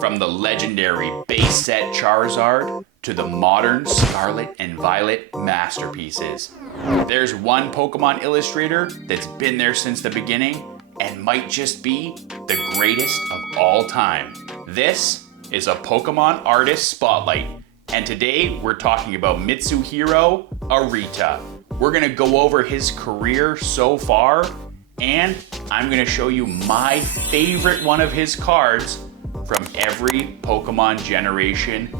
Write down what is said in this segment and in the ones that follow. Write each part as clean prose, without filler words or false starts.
From the legendary Base Set Charizard to the modern Scarlet and Violet masterpieces. There's one Pokemon illustrator that's been there since the beginning and might just be the greatest of all time. This is a Pokemon Artist Spotlight, and today we're talking about Mitsuhiro Arita. We're gonna go over his career so far, and I'm gonna show you my favorite one of his cards from every Pokemon generation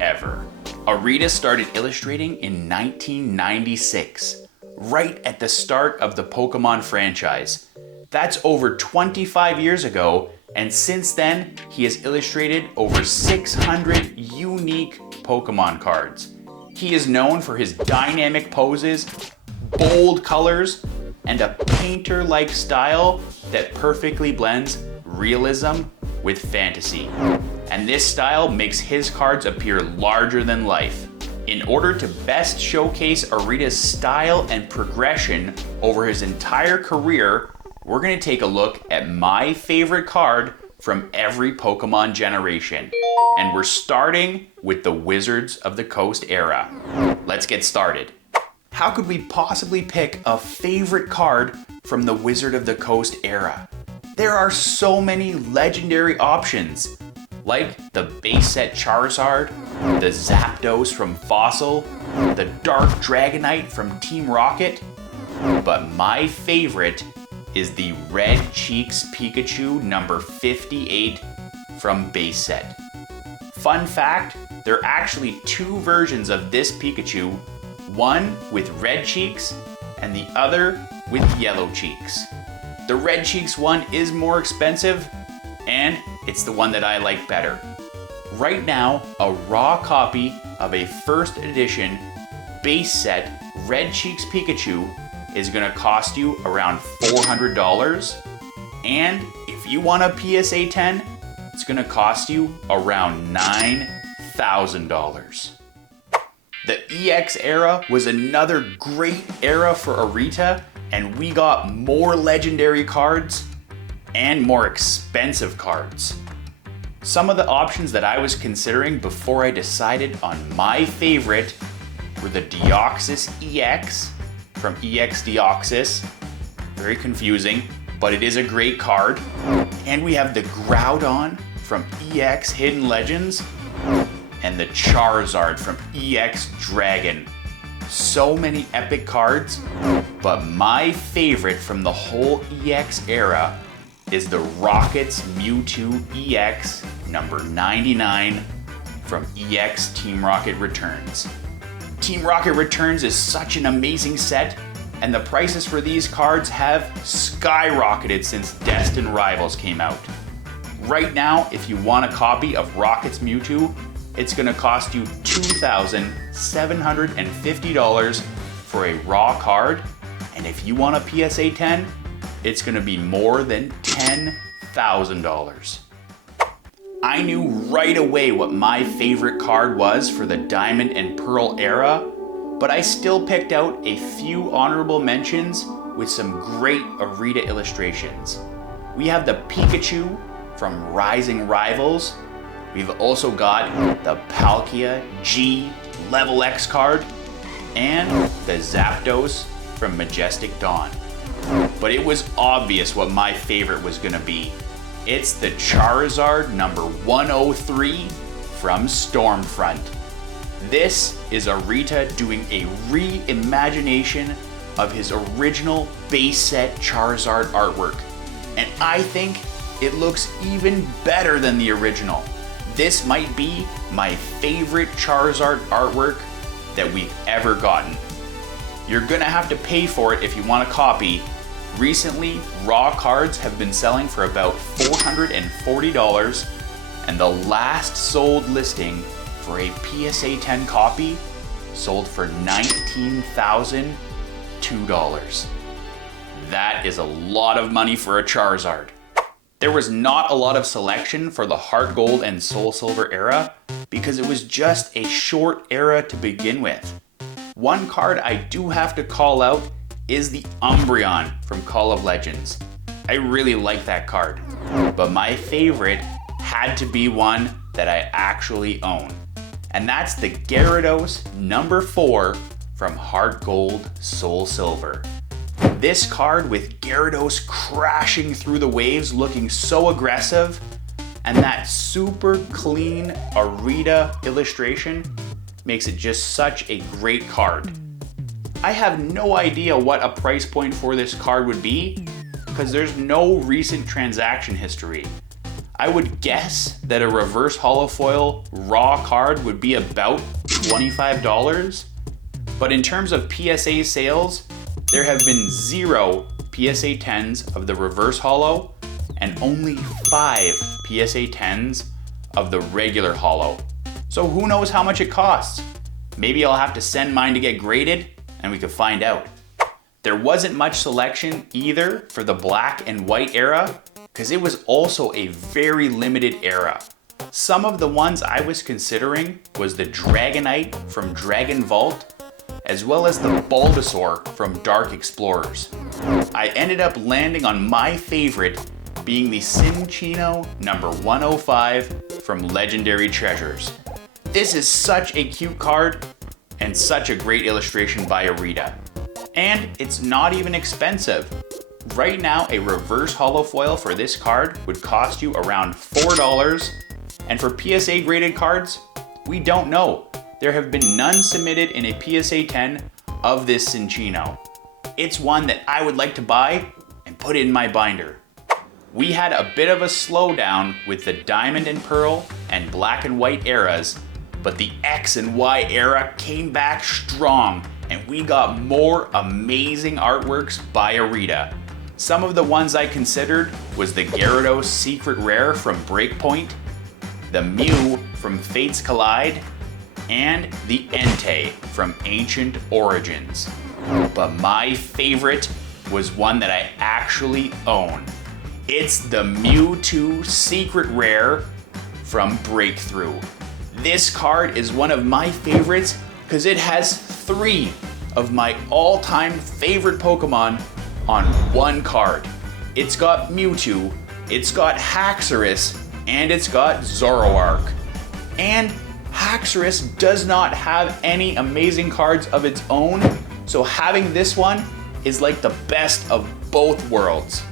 ever. Arita started illustrating in 1996, right at the start of the Pokemon franchise. That's over 25 years ago, and since then, he has illustrated over 600 unique Pokemon cards. He is known for his dynamic poses, bold colors, and a painter-like style that perfectly blends realism with fantasy. And this style makes his cards appear larger than life. In order to best showcase Arita's style and progression over his entire career, we're gonna take a look at my favorite card from every Pokemon generation. And we're starting with the Wizards of the Coast era. Let's get started. How could we possibly pick a favorite card from the Wizard of the Coast era? There are so many legendary options, like the Base Set Charizard, the Zapdos from Fossil, the Dark Dragonite from Team Rocket, but my favorite is the Red Cheeks Pikachu number 58 from Base Set. Fun fact, there are actually two versions of this Pikachu, one with red cheeks and the other with yellow cheeks. The red cheeks one is more expensive, and it's the one that I like better. Right now, a raw copy of a first edition Base Set Red Cheeks Pikachu is gonna cost you around $400, and if you want a PSA 10, it's gonna cost you around $9,000. The EX era was another great era for Arita, and we got more legendary cards and more expensive cards. Some of the options that I was considering before I decided on my favorite were the Deoxys EX from EX Deoxys. Very confusing, but it is a great card. And we have the Groudon from EX Hidden Legends and the Charizard from EX Dragon. So many epic cards, but my favorite from the whole EX era is the Rockets Mewtwo EX number 99 from EX Team Rocket Returns. Team Rocket Returns is such an amazing set, and the prices for these cards have skyrocketed since Destined Rivals came out. Right now, if you want a copy of Rockets Mewtwo, it's gonna cost you $2,750 for a raw card, and if you want a PSA 10, it's gonna be more than $10,000. I knew right away what my favorite card was for the Diamond and Pearl era, but I still picked out a few honorable mentions with some great Arita illustrations. We have the Pikachu from Rising Rivals. We've also got the Palkia G Level X card and the Zapdos from Majestic Dawn. But it was obvious what my favorite was gonna be. It's the Charizard number 103 from Stormfront. This is Arita doing a reimagination of his original Base Set Charizard artwork. And I think it looks even better than the original. This might be my favorite Charizard artwork that we've ever gotten. You're gonna have to pay for it if you want a copy. Recently, raw cards have been selling for about $440, and the last sold listing for a PSA 10 copy sold for $19,002. That is a lot of money for a Charizard. There was not a lot of selection for the HeartGold and SoulSilver era because it was just a short era to begin with. One card I do have to call out is the Umbreon from Call of Legends. I really like that card, but my favorite had to be one that I actually own. And that's the Gyarados number 4 from HeartGold SoulSilver. This card with Gyarados crashing through the waves looking so aggressive, and that super clean Arita illustration makes it just such a great card. I have no idea what a price point for this card would be because there's no recent transaction history. I would guess that a reverse holofoil raw card would be about $25, but in terms of PSA sales, there have been 0 PSA 10s of the reverse holo and only 5 PSA 10s of the regular holo. So who knows how much it costs? Maybe I'll have to send mine to get graded and we could find out. There wasn't much selection either for the black and white era because it was also a very limited era. Some of the ones I was considering was the Dragonite from Dragon Vault, as well as the Bulbasaur from Dark Explorers. I ended up landing on my favorite being the Cinccino number 105 from Legendary Treasures. This is such a cute card and such a great illustration by Arita. And it's not even expensive. Right now, a reverse holofoil for this card would cost you around $4, and for PSA graded cards, we don't know. There have been none submitted in a PSA 10 of this Cinccino. It's one that I would like to buy and put in my binder. We had a bit of a slowdown with the Diamond and Pearl and Black and White eras, but the X and Y era came back strong and we got more amazing artworks by Arita. Some of the ones I considered was the Gyarados Secret Rare from Breakpoint, the Mew from Fates Collide, and the Entei from Ancient Origins. But my favorite was one that I actually own. It's the Mewtwo Secret Rare from Breakthrough. This card is one of my favorites because it has 3 of my all-time favorite Pokemon on one card. It's got Mewtwo, it's got Haxorus, and it's got Zoroark. And Haxorus does not have any amazing cards of its own, so having this one is like the best of both worlds.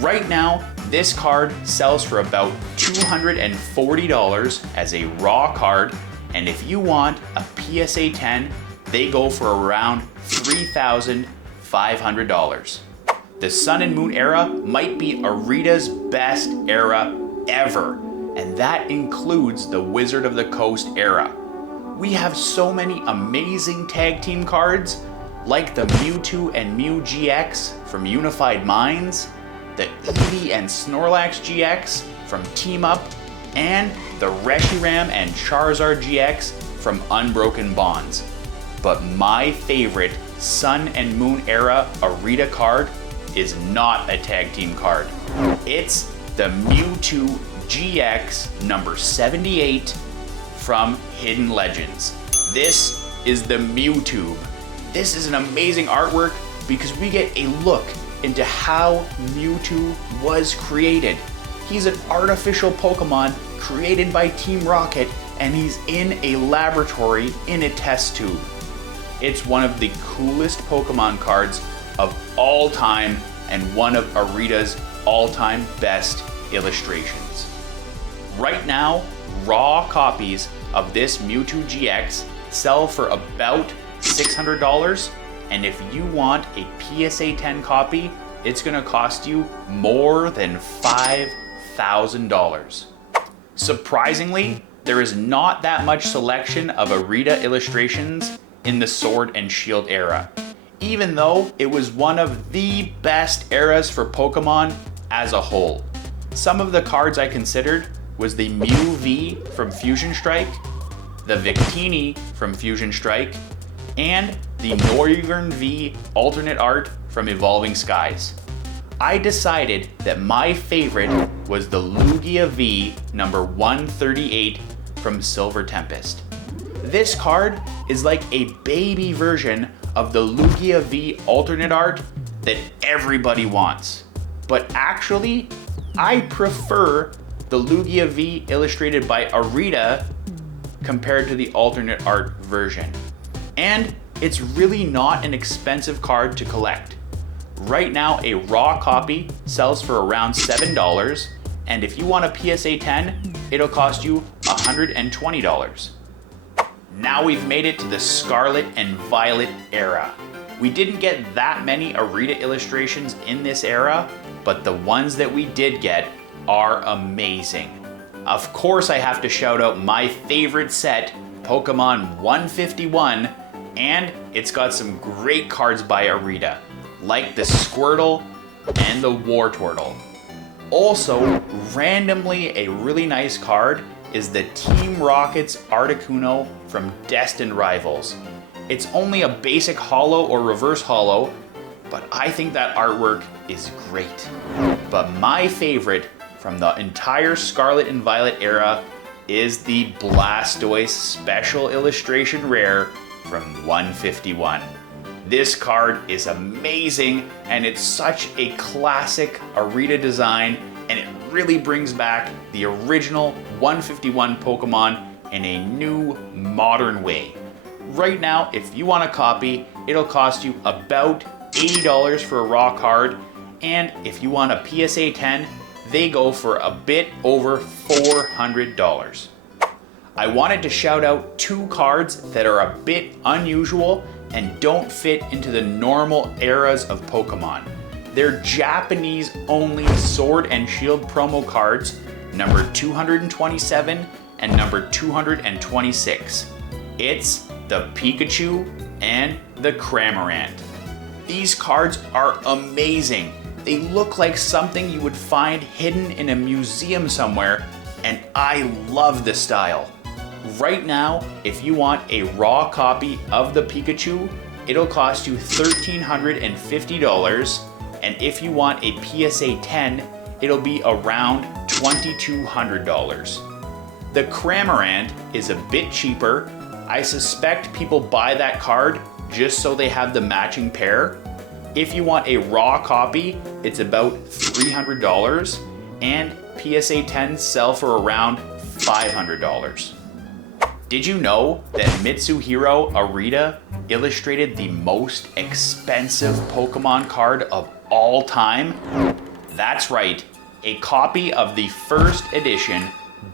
Right now, this card sells for about $240 as a raw card, and if you want a PSA 10, they go for around $3,500. The Sun and Moon era might be Arita's best era ever, and that includes the Wizard of the Coast era. We have so many amazing tag team cards, like the Mewtwo and Mew GX from Unified Minds, the Eevee and Snorlax GX from Team Up, and the Reshiram and Charizard GX from Unbroken Bonds. But my favorite Sun and Moon era Arita card is not a tag team card. It's the Mewtwo GX number 78 from Hidden Legends. This is the Mewtwo. This is an amazing artwork because we get a look into how Mewtwo was created. He's an artificial Pokemon created by Team Rocket, and he's in a laboratory in a test tube. It's one of the coolest Pokemon cards of all time and one of Arita's all-time best illustrations. Right now, raw copies of this Mewtwo GX sell for about $600, and if you want a PSA 10 copy, it's gonna cost you more than $5,000. Surprisingly, there is not that much selection of Arita illustrations in the Sword and Shield era, even though it was one of the best eras for Pokemon as a whole. Some of the cards I considered was the Mew V from Fusion Strike, the Victini from Fusion Strike, and the Noivern V alternate art from Evolving Skies. I decided that my favorite was the Lugia V number 138 from Silver Tempest. This card is like a baby version of the Lugia V alternate art that everybody wants. But actually, I prefer the Lugia V illustrated by Arita compared to the alternate art version. And it's really not an expensive card to collect. Right now, a raw copy sells for around $7, and if you want a PSA 10, it'll cost you $120. Now we've made it to the Scarlet and Violet era. We didn't get that many Arita illustrations in this era, but the ones that we did get are amazing. Of course, I have to shout out my favorite set, Pokémon 151, and it's got some great cards by Arita, like the Squirtle and the Wartortle. Also, randomly a really nice card is the Team Rocket's Articuno from Destined Rivals. It's only a basic holo or reverse holo, but I think that artwork is great. But my favorite from the entire Scarlet and Violet era is the Blastoise Special Illustration Rare from 151. This card is amazing, and it's such a classic Arita design, and it really brings back the original 151 Pokemon in a new, modern way. Right now, if you want a copy, it'll cost you about $80 for a raw card, and if you want a PSA 10, they go for a bit over $400. I wanted to shout out two cards that are a bit unusual and don't fit into the normal eras of Pokemon. They're Japanese-only Sword and Shield promo cards, number 227 and number 226. It's the Pikachu and the Cramorant. These cards are amazing. They look like something you would find hidden in a museum somewhere, and I love the style. Right now, if you want a raw copy of the Pikachu, it'll cost you $1,350, and if you want a PSA 10, it'll be around $2,200. The Cramorant is a bit cheaper. I suspect people buy that card just so they have the matching pair. If you want a raw copy, it's about $300, and PSA 10s sell for around $500. Did you know that Mitsuhiro Arita illustrated the most expensive Pokemon card of all time? That's right, a copy of the first edition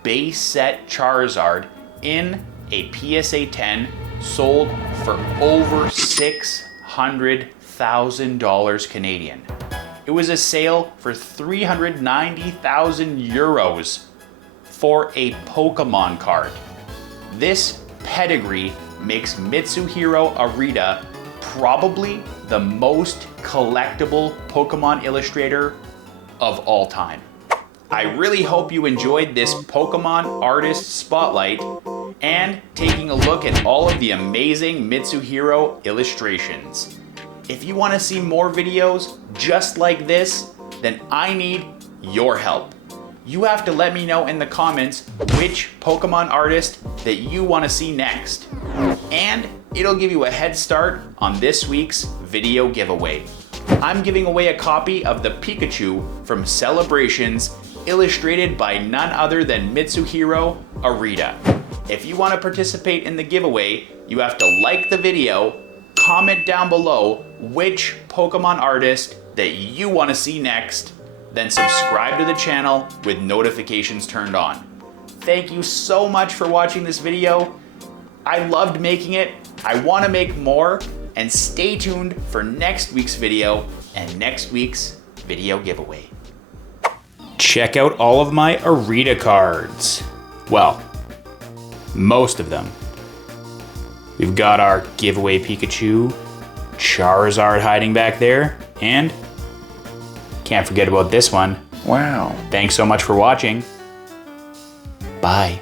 Base Set Charizard in a PSA 10 sold for over $600,000 Canadian. It was a sale for 390,000 euros for a Pokemon card. This pedigree makes Mitsuhiro Arita probably the most collectible Pokemon illustrator of all time. I really hope you enjoyed this Pokémon Artist Spotlight and taking a look at all of the amazing Mitsuhiro illustrations. If you want to see more videos just like this, then I need your help. You have to let me know in the comments which Pokemon artist that you want to see next. And it'll give you a head start on this week's video giveaway. I'm giving away a copy of the Pikachu from Celebrations, illustrated by none other than Mitsuhiro Arita. If you want to participate in the giveaway, you have to like the video, comment down below which Pokemon artist that you want to see next, then subscribe to the channel with notifications turned on. Thank you so much for watching this video. I loved making it. I want to make more, and stay tuned for next week's video and next week's video giveaway. Check out all of my Arita cards. Well, most of them. We've got our giveaway Pikachu, Charizard hiding back there, and can't forget about this one. Wow. Thanks so much for watching. Bye.